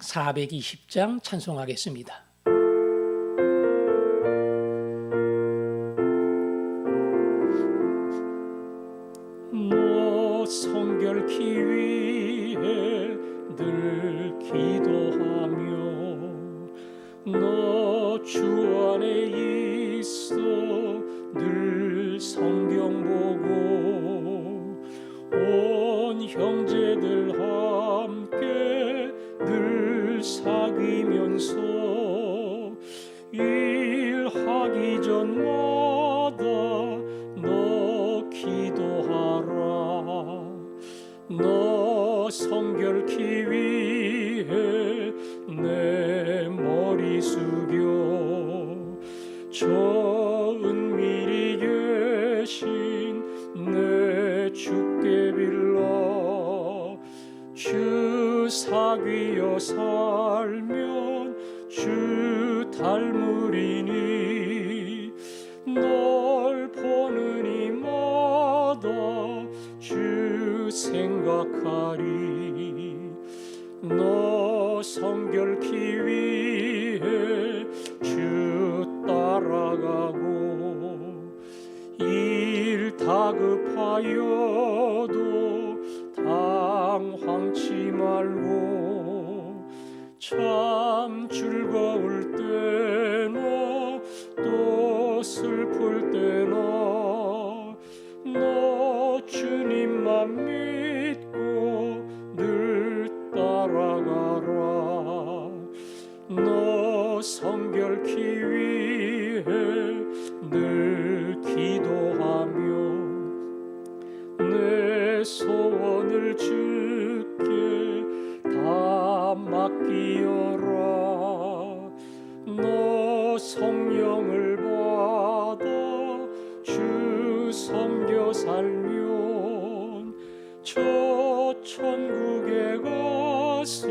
420장 찬송하겠습니다. 너 성결케 위해 늘 기도하며 너 주 안에 있어 늘 성경 보고 온 형제들 함께 늘 사귀면서 일하기 전마다 너 기도하라. 너 성결케 위해 내 머리 숙여 저 은밀히 계신 내 주께 빌라. 주 사귀어 살면 주 닮으리니 널 보는 이마다 주 생각하리. 너 성결케 위해 주 따라가고 일 다급하여도 당황치 말고 참 즐거울 때나 또 슬플 때나 너 주님만 믿고 늘 따라가라. 너 성결케 위해 늘 기도하며 내 소원을 주께 다 맡기어라. 너 성령을 받아 주 섬겨 살면 저 천국에 가서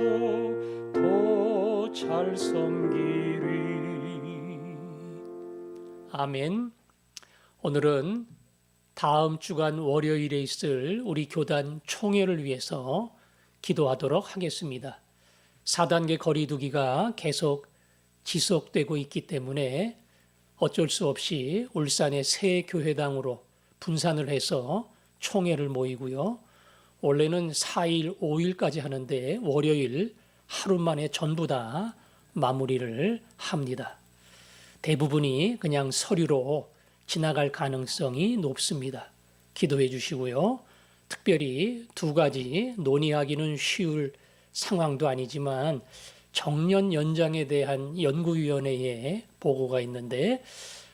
더 잘 섬기리. 아멘. 오늘은 다음 주간 월요일에 있을 우리 교단 총회를 위해서 기도하도록 하겠습니다. 4단계 거리두기가 계속 지속되고 있기 때문에 어쩔 수 없이 울산의 새 교회당으로 분산을 해서 총회를 모이고요. 원래는 4일, 5일까지 하는데 월요일 하루 만에 전부 다 마무리를 합니다. 대부분이 그냥 서류로 지나갈 가능성이 높습니다. 기도해 주시고요. 특별히 두 가지 논의하기는 쉬울 상황도 아니지만 정년 연장에 대한 연구위원회의 보고가 있는데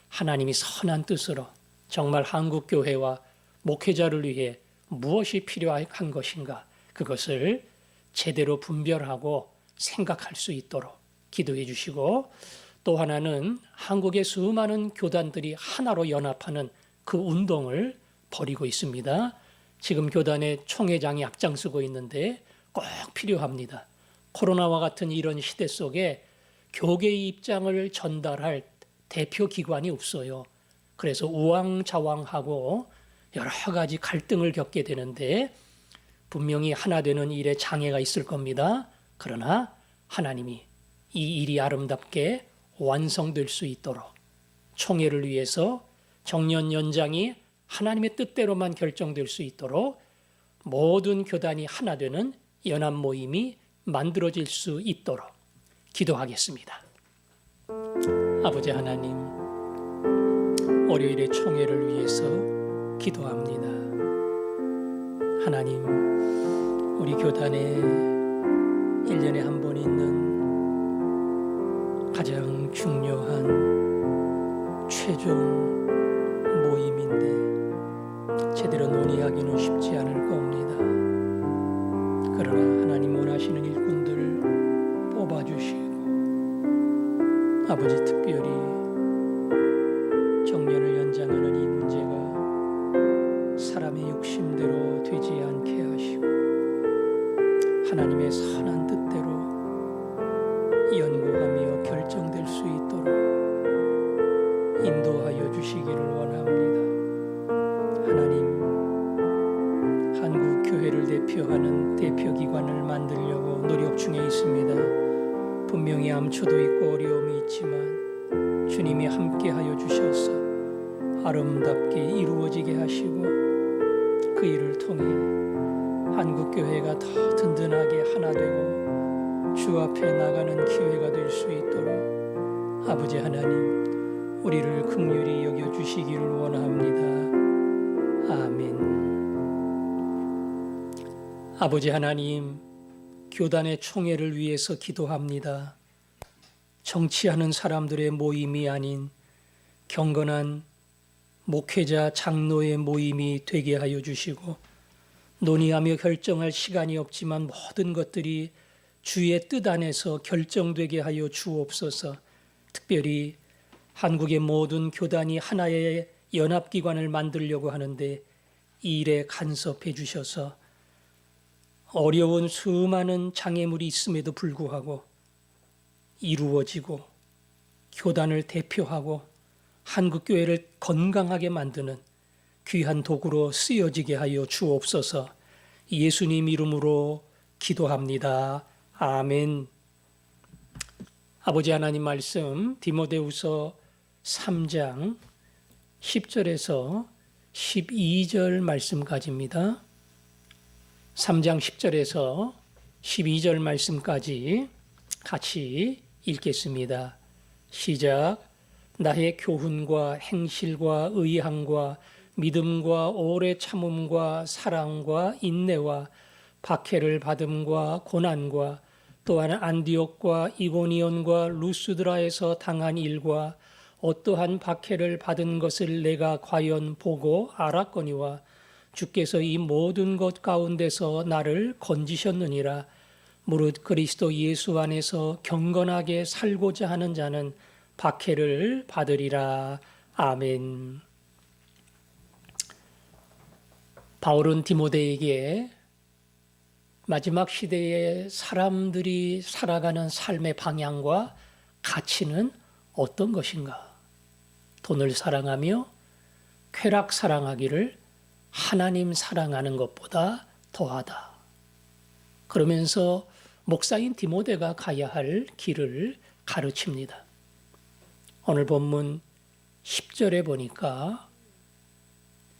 하나님이 선한 뜻으로 정말 한국교회와 목회자를 위해 무엇이 필요한 것인가 그것을 제대로 분별하고 생각할 수 있도록 기도해 주시고 또 하나는 한국의 수많은 교단들이 하나로 연합하는 그 운동을 벌이고 있습니다. 지금 교단의 총회장이 앞장서고 있는데 꼭 필요합니다. 코로나와 같은 이런 시대 속에 교계의 입장을 전달할 대표 기관이 없어요. 그래서 우왕좌왕하고 여러 가지 갈등을 겪게 되는데 분명히 하나 되는 일에 장애가 있을 겁니다. 그러나 하나님이 이 일이 아름답게 완성될 수 있도록 총회를 위해서 정년 연장이 하나님의 뜻대로만 결정될 수 있도록 모든 교단이 하나 되는 연합 모임이 만들어질 수 있도록 기도하겠습니다. 아버지 하나님, 월요일의 총회를 위해서 기도합니다. 하나님, 우리 교단에 1년에 한 번 있는 가장 중요한 최종 모임인데 제대로 논의하기는 쉽지 않을 겁니다. 그러나 하나님 원하시는 일꾼들 뽑아주시고 아버지 특별히 정년을 연장하는 이 문제가 사람의 욕심대로 되지 않게 하시고 하나님의 선한 뜻대로 연구하며 결정될 수 있도록 인도하여 주시기를 원합니다. 하나님, 한국 교회를 대표하는 대표기관을 만들려고 노력 중에 있습니다. 분명히 암초도 있고 어려움이 있지만 주님이 함께하여 주셔서 아름답게 이루어지게 하시고 그 일을 통해 한국교회가 더 든든하게 하나 되고 주 앞에 나가는 기회가 될 수 있도록 아버지 하나님 우리를 긍휼히 여겨주시기를 원합니다. 아멘. 아버지 하나님, 교단의 총회를 위해서 기도합니다. 정치하는 사람들의 모임이 아닌 경건한 목회자 장로의 모임이 되게 하여 주시고, 논의하며 결정할 시간이 없지만 모든 것들이 주의 뜻 안에서 결정되게 하여 주옵소서. 특별히 한국의 모든 교단이 하나의 연합기관을 만들려고 하는데 이 일에 간섭해 주셔서 어려운 수많은 장애물이 있음에도 불구하고 이루어지고 교단을 대표하고 한국교회를 건강하게 만드는 귀한 도구로 쓰여지게 하여 주옵소서. 예수님 이름으로 기도합니다. 아멘. 아버지 하나님 말씀 디모데후서 3장 10절에서 12절 말씀까지입니다. 3장 10절에서 12절 말씀까지 같이 읽겠습니다. 시작. 나의 교훈과 행실과 의향과 믿음과 오래 참음과 사랑과 인내와 박해를 받음과 고난과 또한 안디옥과 이고니온과 루스드라에서 당한 일과 어떠한 박해를 받은 것을 내가 과연 보고 알았거니와 주께서 이 모든 것 가운데서 나를 건지셨느니라. 무릇 그리스도 예수 안에서 경건하게 살고자 하는 자는 박해를 받으리라. 아멘. 바울은 디모데에게 마지막 시대에 사람들이 살아가는 삶의 방향과 가치는 어떤 것인가? 돈을 사랑하며 쾌락 사랑하기를 하나님 사랑하는 것보다 더하다. 그러면서 목사인 디모데가 가야 할 길을 가르칩니다. 오늘 본문 10절에 보니까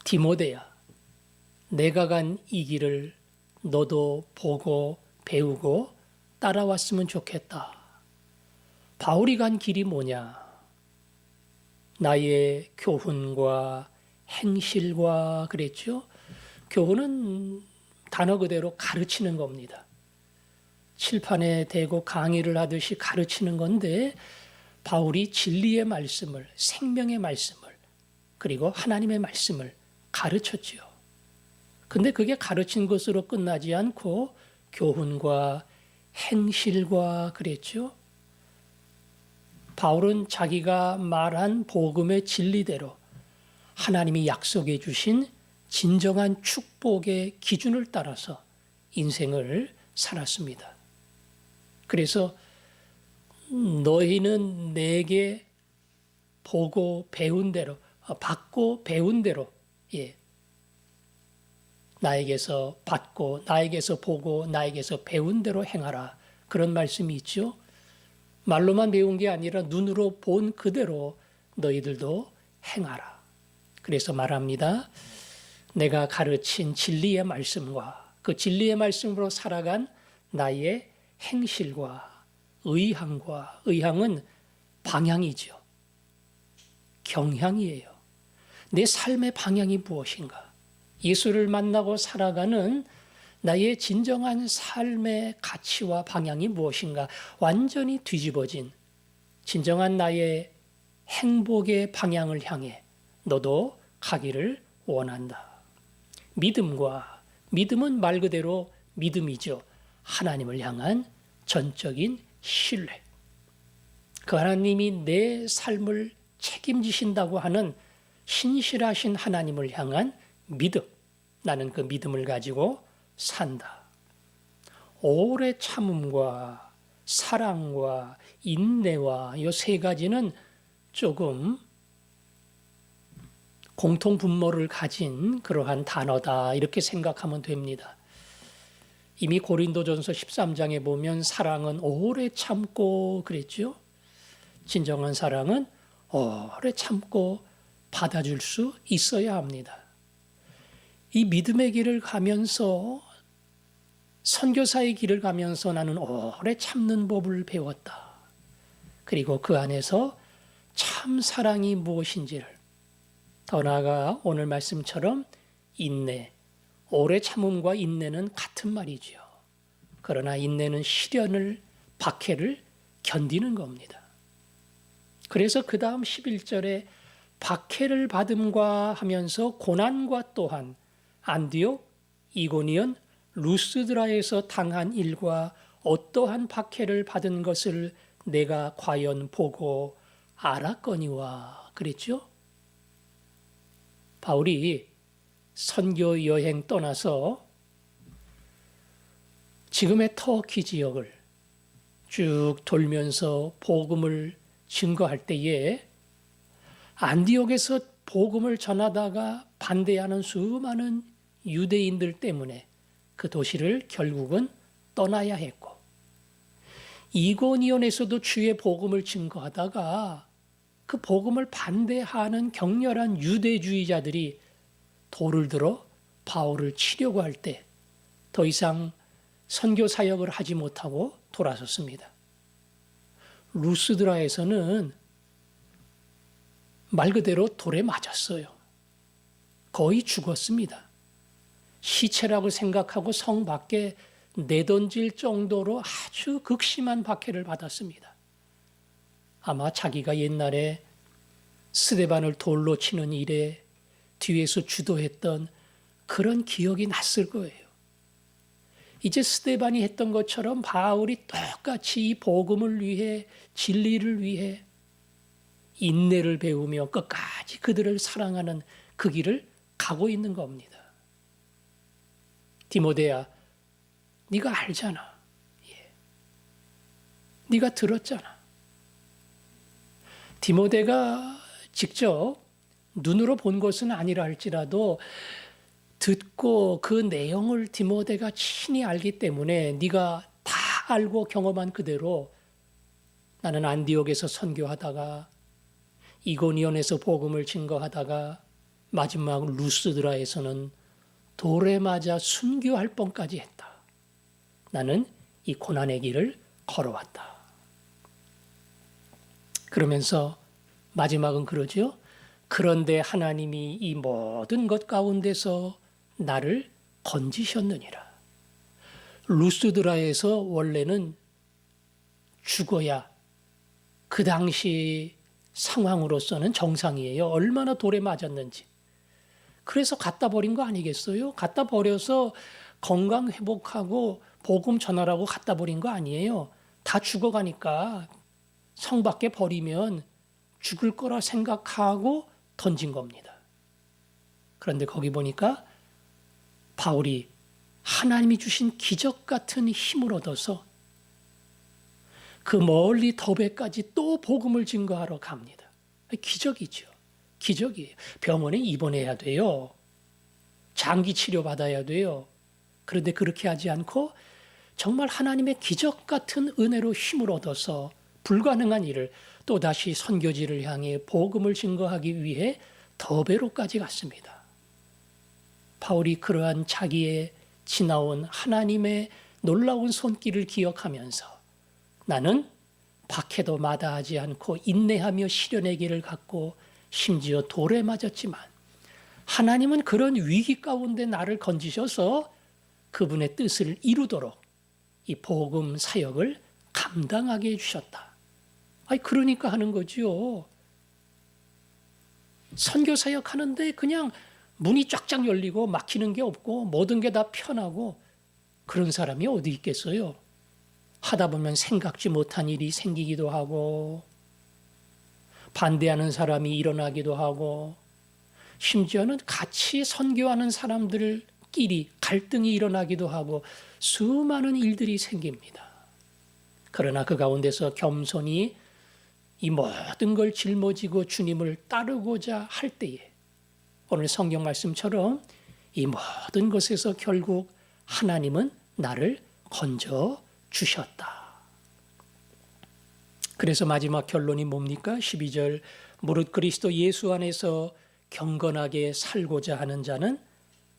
디모데야, 내가 간 이 길을 너도 보고 배우고 따라왔으면 좋겠다. 바울이 간 길이 뭐냐? 나의 교훈과 행실과 그랬죠. 교훈은 단어 그대로 가르치는 겁니다. 칠판에 대고 강의를 하듯이 가르치는 건데 바울이 진리의 말씀을, 생명의 말씀을, 그리고 하나님의 말씀을 가르쳤죠. 근데 그게 가르친 것으로 끝나지 않고 교훈과 행실과 그랬죠. 바울은 자기가 말한 복음의 진리대로 하나님이 약속해 주신 진정한 축복의 기준을 따라서 인생을 살았습니다. 그래서 너희는 내게 보고 배운 대로, 받고 배운 대로, 나에게서 받고, 나에게서 보고, 나에게서 배운 대로 행하라. 그런 말씀이 있죠. 말로만 배운 게 아니라 눈으로 본 그대로 너희들도 행하라. 그래서 말합니다. 내가 가르친 진리의 말씀과 그 진리의 말씀으로 살아간 나의 행실과 의향과, 의향은 방향이죠. 경향이에요. 내 삶의 방향이 무엇인가? 예수를 만나고 살아가는 나의 진정한 삶의 가치와 방향이 무엇인가? 완전히 뒤집어진 진정한 나의 행복의 방향을 향해 너도 가기를 원한다. 믿음은 말 그대로 믿음이죠. 하나님을 향한 전적인 신뢰. 그 하나님이 내 삶을 책임지신다고 하는 신실하신 하나님을 향한 믿음. 나는 그 믿음을 가지고 산다. 오래 참음과 사랑과 인내와 이 세 가지는 조금 공통 분모를 가진 그러한 단어다. 이렇게 생각하면 됩니다. 이미 고린도전서 13장에 보면 사랑은 오래 참고 그랬죠. 진정한 사랑은 오래 참고 받아줄 수 있어야 합니다. 이 믿음의 길을 가면서 선교사의 길을 가면서 나는 오래 참는 법을 배웠다. 그리고 그 안에서 참 사랑이 무엇인지를, 더 나아가 오늘 말씀처럼 인내, 오래 참음과 인내는 같은 말이지요. 그러나 인내는 시련을, 박해를 견디는 겁니다. 그래서 그 다음 11절에 박해를 받음과 하면서 고난과 또한 안디옥, 이고니온, 루스드라에서 당한 일과 어떠한 박해를 받은 것을 내가 과연 보고 알았거니와 그랬죠. 바울이 선교 여행 떠나서 지금의 터키 지역을 쭉 돌면서 복음을 증거할 때에 안디옥에서 복음을 전하다가 반대하는 수많은 유대인들 때문에 그 도시를 결국은 떠나야 했고, 이고니온에서도 주의 복음을 증거하다가 그 복음을 반대하는 격렬한 유대주의자들이 돌을 들어 바울을 치려고 할 때 더 이상 선교 사역을 하지 못하고 돌아섰습니다. 루스드라에서는 말 그대로 돌에 맞았어요. 거의 죽었습니다. 시체라고 생각하고 성 밖에 내던질 정도로 아주 극심한 박해를 받았습니다. 아마 자기가 옛날에 스데반을 돌로 치는 일에 뒤에서 주도했던 그런 기억이 났을 거예요. 이제 스데반이 했던 것처럼 바울이 똑같이 이 복음을 위해, 진리를 위해 인내를 배우며 끝까지 그들을 사랑하는 그 길을 가고 있는 겁니다. 디모데야, 네가 알잖아. 네가 들었잖아. 디모데가 직접 눈으로 본 것은 아니라 할지라도 듣고 그 내용을 디모데가 친히 알기 때문에 네가 다 알고 경험한 그대로 나는 안디옥에서 선교하다가 이고니온에서 복음을 증거하다가 마지막 루스드라에서는 돌에 맞아 순교할 뻔까지 했다. 나는 이 고난의 길을 걸어왔다. 그러면서 마지막은 그러죠. 그런데 하나님이 이 모든 것 가운데서 나를 건지셨느니라. 루스드라에서 원래는 죽어야 그 당시 상황으로서는 정상이에요. 얼마나 돌에 맞았는지. 그래서 갖다 버린 거 아니겠어요? 갖다 버려서 건강 회복하고 복음 전하라고 갖다 버린 거 아니에요. 다 죽어가니까 성 밖에 버리면 죽을 거라 생각하고 던진 겁니다. 그런데 거기 보니까 바울이 하나님이 주신 기적 같은 힘을 얻어서 그 멀리 더베까지 또 복음을 증거하러 갑니다. 기적이죠. 기적이에요. 병원에 입원해야 돼요. 장기 치료 받아야 돼요. 그런데 그렇게 하지 않고 정말 하나님의 기적 같은 은혜로 힘을 얻어서 불가능한 일을 또다시 선교지를 향해 복음을 증거하기 위해 더베로까지 갔습니다. 바울이 그러한 자기의 지나온 하나님의 놀라운 손길을 기억하면서 나는 박해도 마다하지 않고 인내하며 시련의 길을 갔고 심지어 돌에 맞았지만 하나님은 그런 위기 가운데 나를 건지셔서 그분의 뜻을 이루도록 이 복음 사역을 감당하게 해주셨다. 그러니까 하는 거지요. 선교 사역 하는데 그냥 문이 쫙쫙 열리고 막히는 게 없고 모든 게 다 편하고 그런 사람이 어디 있겠어요. 하다 보면 생각지 못한 일이 생기기도 하고 반대하는 사람이 일어나기도 하고 심지어는 같이 선교하는 사람들끼리 갈등이 일어나기도 하고 수많은 일들이 생깁니다. 그러나 그 가운데서 겸손히 이 모든 걸 짊어지고 주님을 따르고자 할 때에 오늘 성경 말씀처럼 이 모든 것에서 결국 하나님은 나를 건져 주셨다. 그래서 마지막 결론이 뭡니까? 12절 무릇 그리스도 예수 안에서 경건하게 살고자 하는 자는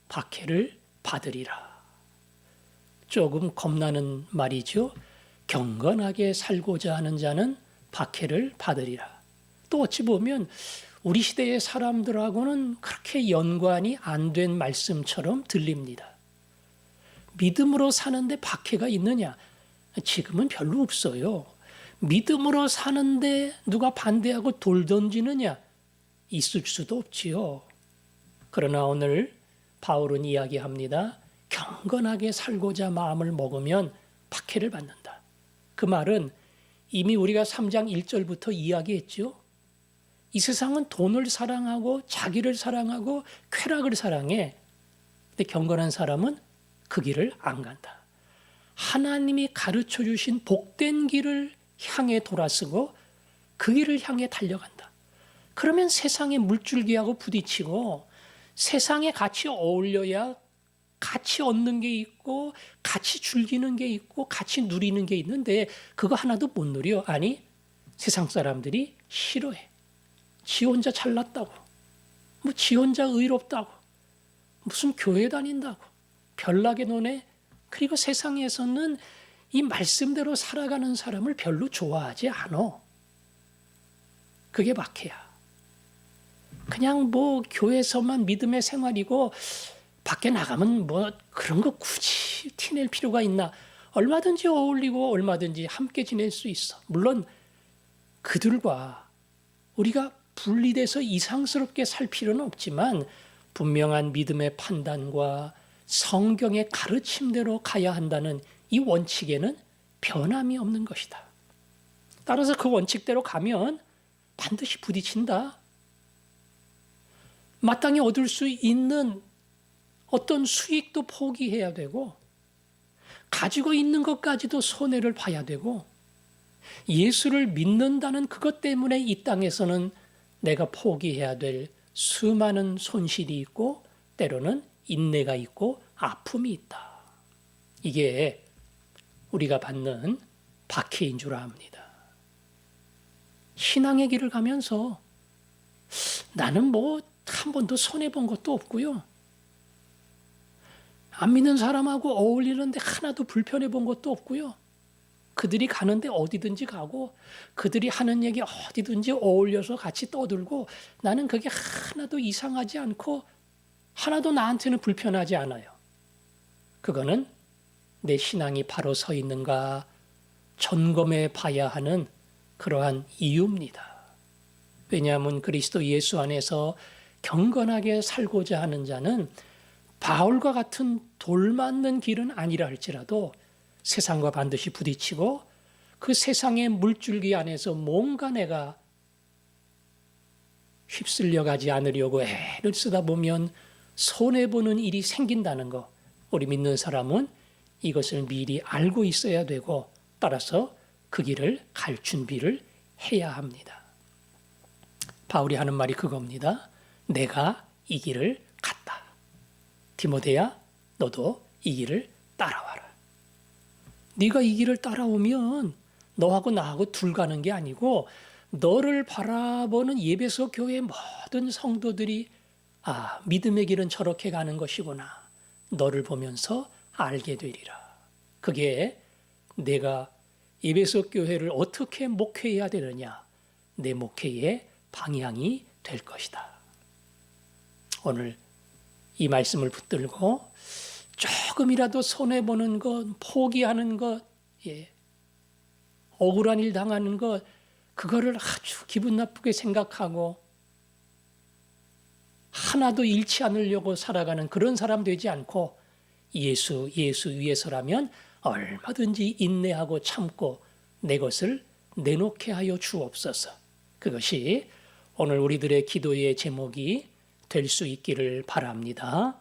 박해를 받으리라. 조금 겁나는 말이죠. 경건하게 살고자 하는 자는 박해를 받으리라. 또 어찌 보면 우리 시대의 사람들하고는 그렇게 연관이 안 된 말씀처럼 들립니다. 믿음으로 사는데 박해가 있느냐? 지금은 별로 없어요. 믿음으로 사는데 누가 반대하고 돌 던지느냐? 있을 수도 없지요. 그러나 오늘 바울은 이야기합니다. 경건하게 살고자 마음을 먹으면 박해를 받는다. 그 말은 이미 우리가 3장 1절부터 이야기했죠. 이 세상은 돈을 사랑하고 자기를 사랑하고 쾌락을 사랑해. 근데 경건한 사람은 그 길을 안 간다. 하나님이 가르쳐 주신 복된 길을 향해 돌아서고 그 길을 향해 달려간다. 그러면 세상의 물줄기하고 부딪히고 세상에 같이 어울려야 같이 얻는 게 있고 같이 즐기는 게 있고 같이 누리는 게 있는데 그거 하나도 못 누려. 아니, 세상 사람들이 싫어해. 지 혼자 잘났다고, 뭐 지 혼자 의롭다고, 무슨 교회 다닌다고 별나게 노네. 그리고 세상에서는 이 말씀대로 살아가는 사람을 별로 좋아하지 않아. 그게 박해야. 그냥 뭐 교회에서만 믿음의 생활이고 밖에 나가면 뭐 그런 거 굳이 티낼 필요가 있나. 얼마든지 어울리고 얼마든지 함께 지낼 수 있어. 물론 그들과 우리가 분리돼서 이상스럽게 살 필요는 없지만 분명한 믿음의 판단과 성경의 가르침대로 가야 한다는 이 원칙에는 변함이 없는 것이다. 따라서 그 원칙대로 가면 반드시 부딪힌다. 마땅히 얻을 수 있는 어떤 수익도 포기해야 되고 가지고 있는 것까지도 손해를 봐야 되고 예수를 믿는다는 그것 때문에 이 땅에서는 내가 포기해야 될 수많은 손실이 있고 때로는 인내가 있고 아픔이 있다. 이게 우리가 받는 박해인 줄 압니다. 신앙의 길을 가면서 나는 뭐 한 번도 손해본 것도 없고요. 안 믿는 사람하고 어울리는데 하나도 불편해 본 것도 없고요. 그들이 가는데 어디든지 가고 그들이 하는 얘기 어디든지 어울려서 같이 떠들고 나는 그게 하나도 이상하지 않고 하나도 나한테는 불편하지 않아요. 그거는 내 신앙이 바로 서 있는가 점검해 봐야 하는 그러한 이유입니다. 왜냐하면 그리스도 예수 안에서 경건하게 살고자 하는 자는 바울과 같은 돌 맞는 길은 아니라 할지라도 세상과 반드시 부딪히고 그 세상의 물줄기 안에서 뭔가 내가 휩쓸려 가지 않으려고 애를 쓰다 보면 손해보는 일이 생긴다는 거, 우리 믿는 사람은 이것을 미리 알고 있어야 되고 따라서 그 길을 갈 준비를 해야 합니다. 바울이 하는 말이 그겁니다. 내가 이 길을 갔다. 디모데야, 너도 이 길을 따라와라. 네가 이 길을 따라오면 너하고 나하고 둘 가는 게 아니고 너를 바라보는 예배소 교회의 모든 성도들이 아, 믿음의 길은 저렇게 가는 것이구나. 너를 보면서 알게 되리라. 그게 내가 예배소 교회를 어떻게 목회해야 되느냐. 내 목회의 방향이 될 것이다. 오늘 이 말씀을 붙들고 조금이라도 손해보는 것, 포기하는 것, 억울한 일 당하는 것, 그거를 아주 기분 나쁘게 생각하고 하나도 잃지 않으려고 살아가는 그런 사람 되지 않고 예수 위해서라면 얼마든지 인내하고 참고 내 것을 내놓게 하여 주옵소서. 그것이 오늘 우리들의 기도의 제목이 될 수 있기를 바랍니다.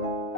있습니다.